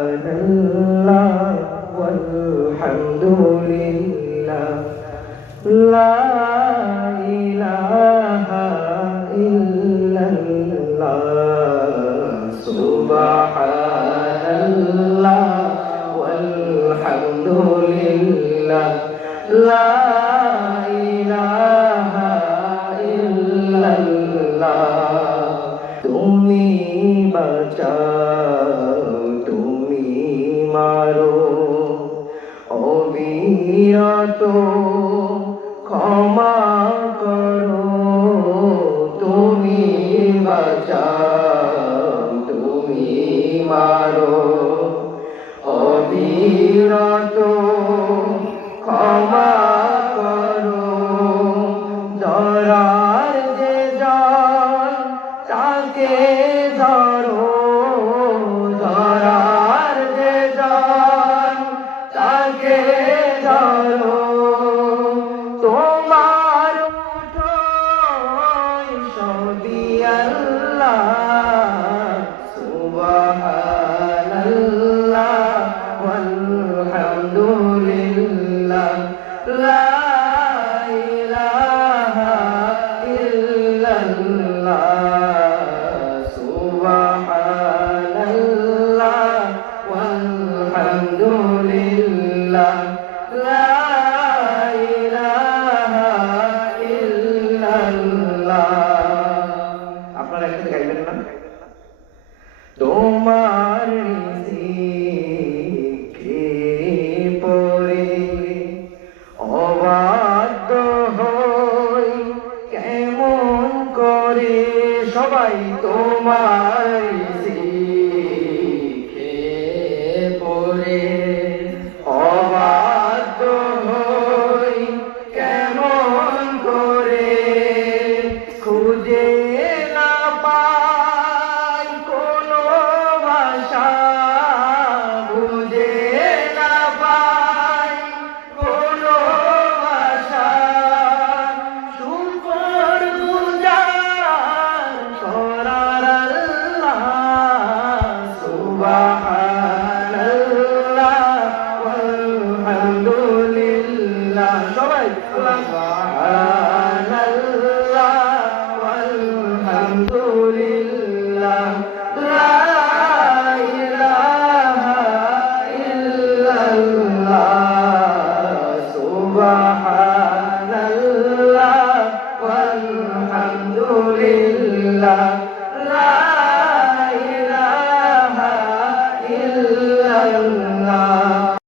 সুবহানাল্লাহ ওয়ালহামদুলিল্লাহ লা ইলাহা ইল্লাল্লাহ সুবহানাল্লাহ ওয়ালহামদুলিল্লাহ লা ইলাহা ইল্লাল্লাহ তুমি বাঁচাও তুমি মারো অবিরত ক্ষমা করো তুমি বাঁচাও তুমি মারো অবিরত ক্ষমা করো ধরার যে জল তাকে ধরো ধরার যে জল তাকে ধরো তোমার মুঠোয় সবই আল্লাহ সুবহানাল্লাহ ওয়ালহামদুলিল্লাহ লা ইলাহা ইল্লাল্লাহ সুবহানাল্লাহ ওয়ালহামদুলিল্লাহ লা ইলাহা ইল্লাল্লাহ। আপনারা একসাথে গাইবেন না? তোমার রিজিকে পড়ে অবাধ্য হই কেমন করে সবাই তোমার রিজিকে পড়ে অবাধ্য হই কেমন করে খুঁজে না পাই কোনো ভাষা বুঝে না পাই কোনো ভাষা শুকর গুজার করার আল্লাহ সুবহানাল্লাহ ওয়ালহামদুলিল্লাহ সবাই সুবহানাল্লাহ ওয়ালহামদুলিল্লাহ লা ইলাহা ইল্লাল্লাহ সুবহানাল্লাহ ওয়ালহামদুলিল্লাহ লা ইলাহা ইল্লাল্লাহ।